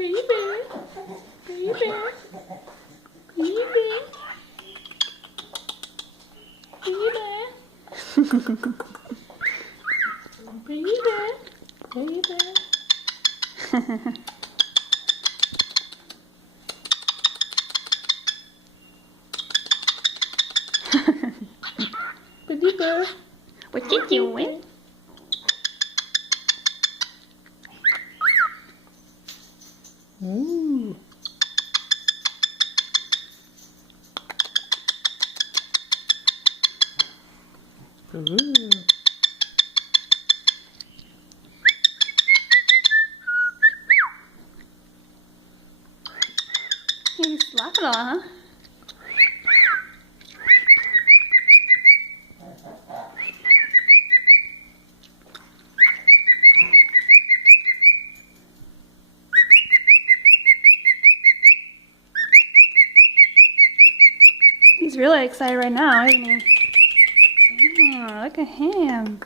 Baby. Baby. Baby. Baby. Baby. Baby bear. What you doing? Ooh. Ooh. You slap it all, huh? He's really excited right now, isn't he? Oh, look at him.